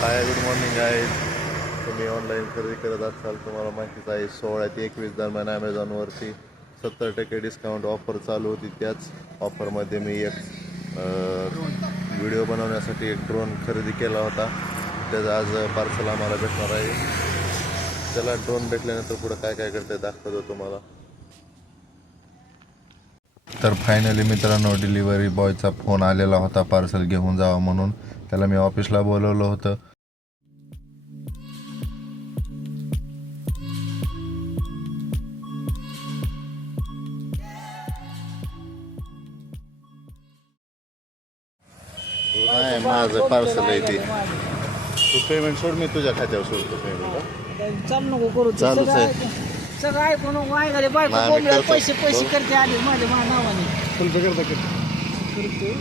Hi good morning आहे तुम्ही online खरेदी करत असाल तुम्हाला माहितीच आहे सोळा ते एकवीस दरम्यान ॲमेझॉनवरती सत्तर टक्के डिस्काउंट ऑफर चालू होती. त्याच ऑफरमध्ये मी एक व्हिडिओ बनवण्यासाठी एक ड्रोन खरेदी केला होता. त्याचं आज पार्सल आम्हाला भेटणार आहे. त्याला ड्रोन भेटल्यानंतर पुढं काय काय करते दाखवतो तुम्हाला. तर फायनली मित्रांनो डिलिव्हरी बॉयचा फोन आलेला होता पार्सल घेऊन जावा म्हणून. त्याला मी ऑफिसला बोलवलं होतं. नाही माझं पार्सल आहे ते तू पेमेंट सोड मी तुझ्या खात्यावर सोडतो पेमेंट चाल नको करू ते. चालूच सगळं आहे. ऐक- सगळं ऐकून वाय झाले बायको नाही, मी बोंबल्या करतो. पैसे पैसे बघ. करते आले माझ्या माझ्या नावाने करते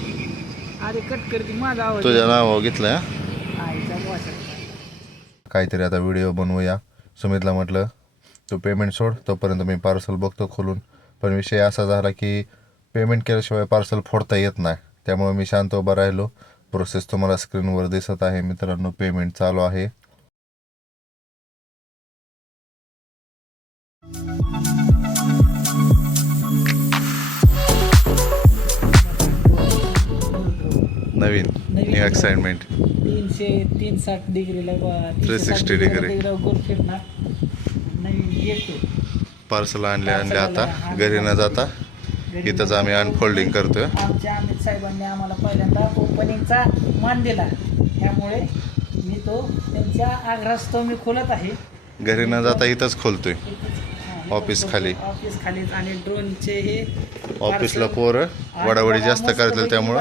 अरे कट करते माझा आवाज तुझ्या नावावर घेतलं हा? आईचा वाचा. काहीतरी आता व्हिडिओ बनवूया सुमितला म्हटलं तू पेमेंट सोड तोपर्यंत मी पार्सल बघतो खोलून पण विषय असा झाला की पेमेंट केल्याशिवाय पार्सल फोडता येत नाही त्यामुळे मी शांत उभा राहिलो प्रोसेस तुम्हाला स्क्रीनवर दिसत आहे. मित्रांनो पेमेंट चालू आहे. नवीन नवीन. न्यू एक्साइटमेंट तीनशे तीन साठ डिग्रीला 360 साठ डिग्री. पार्सल आणले आणले आता. घरी न जाता. इथंच आम्ही अनफोल्डिंग करतोय. आमच्या अमित साहेबांनी आम्हाला पहिल्यांदा ओपनिंगचा मान दिला. त्यामुळे मी तो त्यांच्या आग्रहास्तव मी खोलत आहे. घरी न जाता इथंच खोलतोय. ऑफिस खाली. ऑफिस खाली आणि ड्रोनचे हे ऑफिसला पोरं वडावडी जास्त करतील त्यामुळं.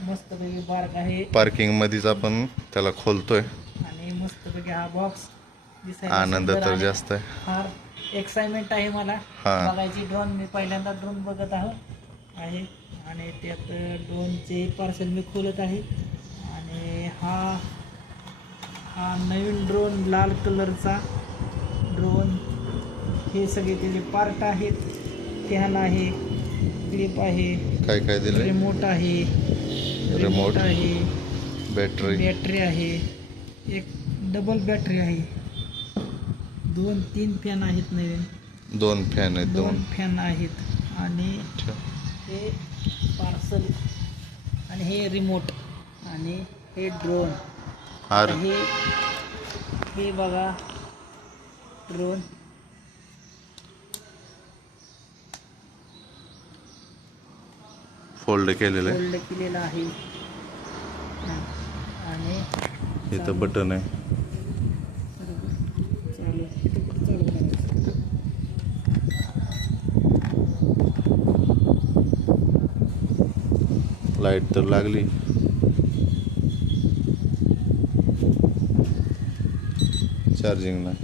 मस्तपैकी बारक आहे. पार्किंग मध्येच आपण त्याला खोलतोय. आणि मस्तपैकी हा बॉक्स आनंद तर. जास्त आहे. एक्साइटमेंट आहे मला. हा. बघायची ड्रोन मी पहिल्यांदा ड्रोन बघत आहो. आहे. आणि त्यात ड्रोनचे पार्सल मी खोलत आहे. आणि हा हा नवीन ड्रोन लाल कलरचा ड्रोन हे सगळे त्याचे पार्ट आहेत. फॅन आहे क्लिप आहे. काय काय दिलंय? रिमोट आहे. रिमोट. आहे. बॅटरी बॅटरी आहे. एक डबल बॅटरी आहे. दोन तीन फॅन आहेत नवीन. दोन फॅन आहेत दोन दोन. फॅन आहेत. आणि हे पार्सल आणि हे रिमोट आणि हे ड्रोन हार हे हे बघा ड्रोन फोल्ड केलेलं आहे. फोल्ड केलेला आहे. हा. आणि इथं बटन आहे. लाइट तर लागली. चार्जिंग नाही.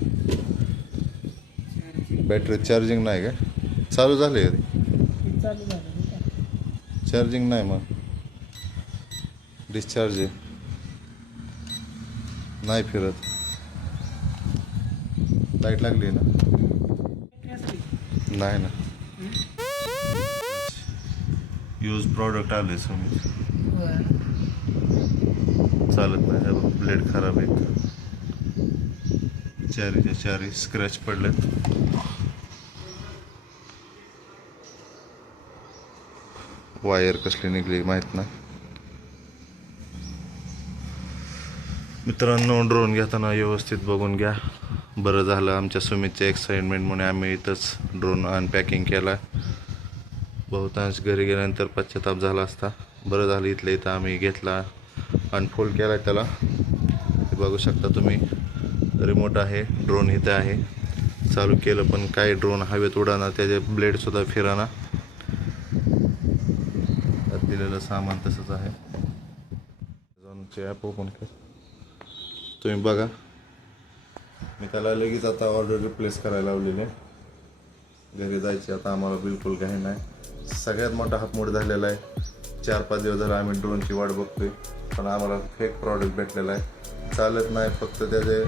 बॅटरी चार्जिंग नाही का? चालू झाली का ती? हे चालू झालं हे का? चार्जिंग नाही मग. डिस्चार्ज आहे. नाही फिरत. लाइट लागली ना. नाही ना. यूज प्रॉडक्ट आले बरं. चालत नाही ब्लेड खराब आहे. चारीच्या चारी स्क्रॅच पडलेत वायर कसली निघली माहीत नाही. मित्रांनो ड्रोन घेताना व्यवस्थित बघून घ्या. बरं झालं आमच्या सुमितच्या एक्साइटमेंटमुळे आम्ही इथंच ड्रोन अनपॅकिंग केला बहुतांश घरी गेल्यानंतर पश्चाताप झाला असता. बरं झालं इथलं इथं आम्ही घेतला अनफोल्ड केला त्याला. हे बघू शकता तुम्ही. रिमोट आहे ड्रोन इथं आहे. चालू केलं पण काय ड्रोन हवेत उडाना त्याचे ब्लेडसुद्धा फिराना. दिलेलं सामान तसंच आहे. ॲमेझॉनचे ॲप ओपन कर. तुम्ही बघा. मी त्याला लगेच आता ऑर्डर रिप्लेस करायला लावलेली. घरी जायची आता आम्हाला बिलकुल काही नाही. सगळ्यात मोठा हातमोड झालेला आहे. चार पाच दिवस झाला आम्ही ड्रोनची वाट बघतोय. पण आम्हाला फेक प्रॉडक्ट भेटलेला आहे. चालत नाही फक्त त्याचे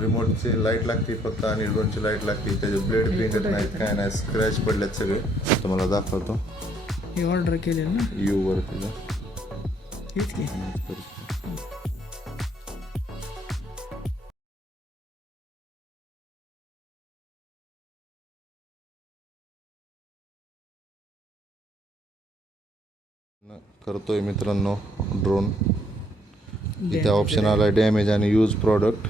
रिमोटची लाइट लागते फक्त आणि ड्रोनची लाइट लागते. त्याचे ब्लेड बिंगत नाहीत काय नाही स्क्रॅच पडलेत सगळे. तुम्हाला दाखवतो. हे ऑर्डर केलेलं ना? यू वर तिथं करतोय मित्रांनो ड्रोन इथे ऑप्शन आला डॅमेज आणि यूज प्रॉडक्ट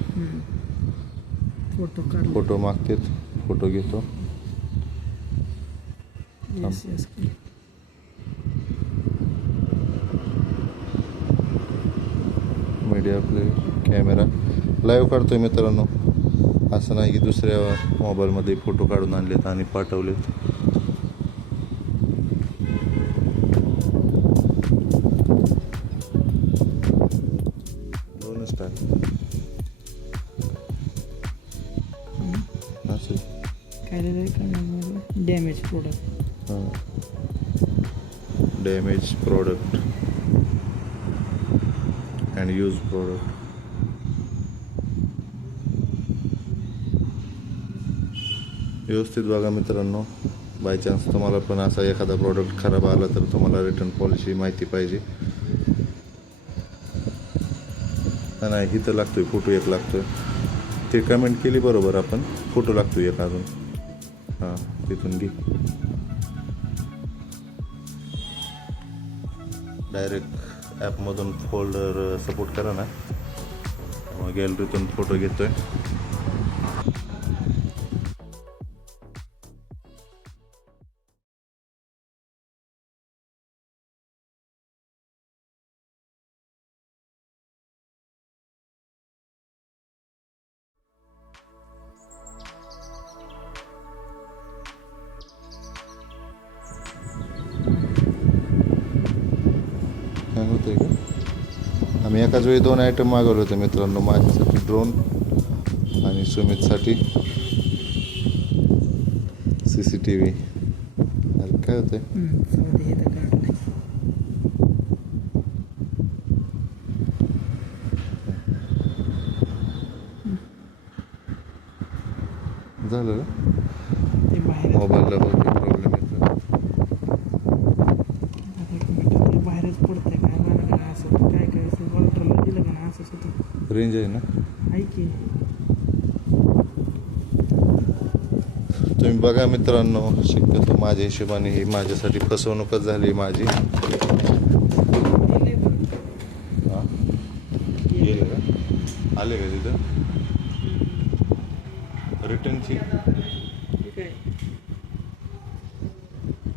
फोटो फोटो मागतेत फोटो घेतो. मीडिया प्लेअर कॅमेरा लाईव्ह काढतोय मित्रांनो. असं नाही की दुसऱ्या मोबाईलमध्ये फोटो काढून आणलेत आणि पाठवलेत. असेल काय लिहिलंय damage product damage product and use product व्यवस्थित बघा मित्रांनो. बाय चान्स तुम्हाला पण असा एखादा प्रॉडक्ट खराब आला तर तुम्हाला रिटर्न पॉलिसी माहिती पाहिजे. नाही इथं लागतोय फोटो एक लागतोय. ते कमेंट केली बरोबर आपण. फोटो लागतो एक अजून. हां तिथून घे. डायरेक्ट ॲपमधून फोल्डर सपोर्ट करा ना. गॅलरीतून फोटो घेतोय. आहे आम्ही एकाच वेळी दोन आयटम मागवले होते मित्रांनो माझ्यासाठी ड्रोन आणि सुमितसाठी. सी सी टी व्ही काय हे काढलंय झालं मोबाईलला बहुतेक प्रॉब्लेम येतो आता एक मिनिट ते बाहेरच पडतंय काय मला काय असं काय काय असं वॉल्टरला दिलं का ना असंच होतं रेंज आहे ना? तुम्ही बघा मित्रांनो शक्यतो माझ्या हिशोबाने ही माझ्यासाठी फसवणूकच झाली माझी. हा? आले का तिथं? रिटर्नची ठीक आहे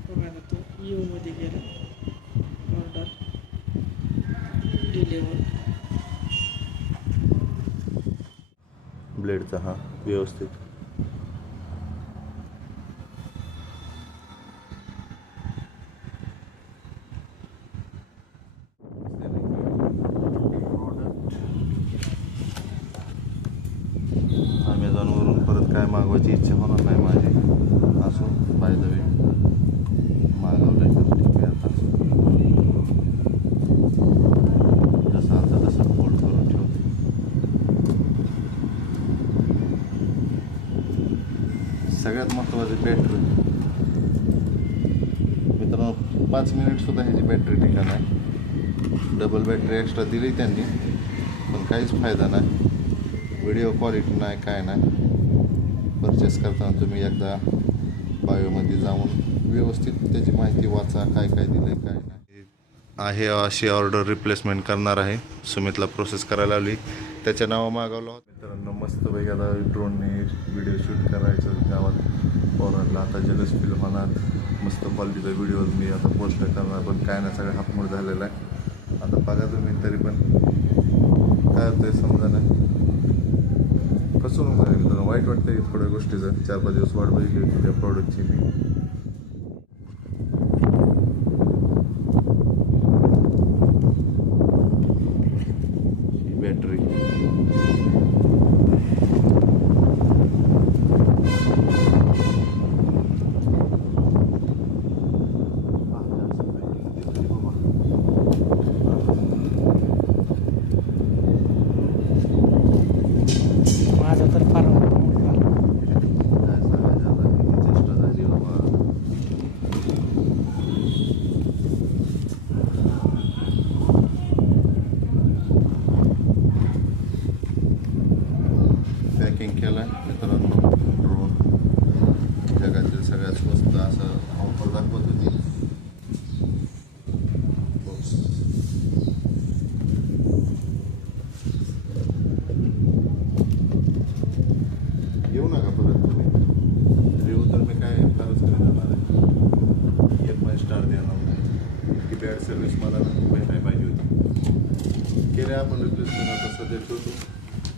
बघा आता तो यू मध्ये गेला ऑर्डर डिलेवर ब्लेडचा हा व्यवस्थित अमेझॉनवरून परत काय मागवायची इच्छा होणार नाही माझी असो बाय द वे मागवलंय तर ठीक आहे आता जसं आता तसं फोल्ड करून ठेवते सगळ्यात महत्त्वाची बॅटरी मित्रांनो पाच मिनिटसुद्धा ह्याची फायदा नाही. डबल बॅटरी एक्स्ट्रा दिली त्यांनी पण काहीच फायदा नाही. व्हिडिओ क्वालिटी नाही काय नाही. परचेस करताना तुम्ही एकदा बायोमध्ये जाऊन व्यवस्थित त्याची माहिती वाचा काय काय दिलं काय नाही. आहे अशी ऑर्डर रिप्लेसमेंट करणार आहे. सुमितला प्रोसेस करायला लावली. त्याच्या नावं मागवलं होतं. मित्रांनो मस्त पैकी आता ड्रोनने व्हिडिओ शूट करायचं गावात पोरांना. आता जलस फील होणार. मस्त क्वालिटीचा व्हिडिओ मी आता पोस्ट करणार पण काय नाही सगळं हापमोड झालेला आहे. आता बघा तुम्ही तरी पण. काय होतंय समजा नाही फसवणूक झाली मित्रांनो. वाईट वाटतं थोड्या गोष्टीचं. चार पाच दिवस वाट बघितली होती त्या प्रॉडक्टची मी. पॅकिंग केलं आहे मित्रांनो. ड्रोन जगातील सगळ्यात स्वस्त असं ऑफर दाखवत होती. येऊ नका परत तुम्ही. रिव्ह्यू तर मी काय फारच करीत जाणार आहे. एक पण स्टार देणार नाही. इतकी बॅड सर्विस मला मुंबई नाही पाहिजे होती. केल्या आपण रिप्लेसमेंट आता सध्या ठेवतो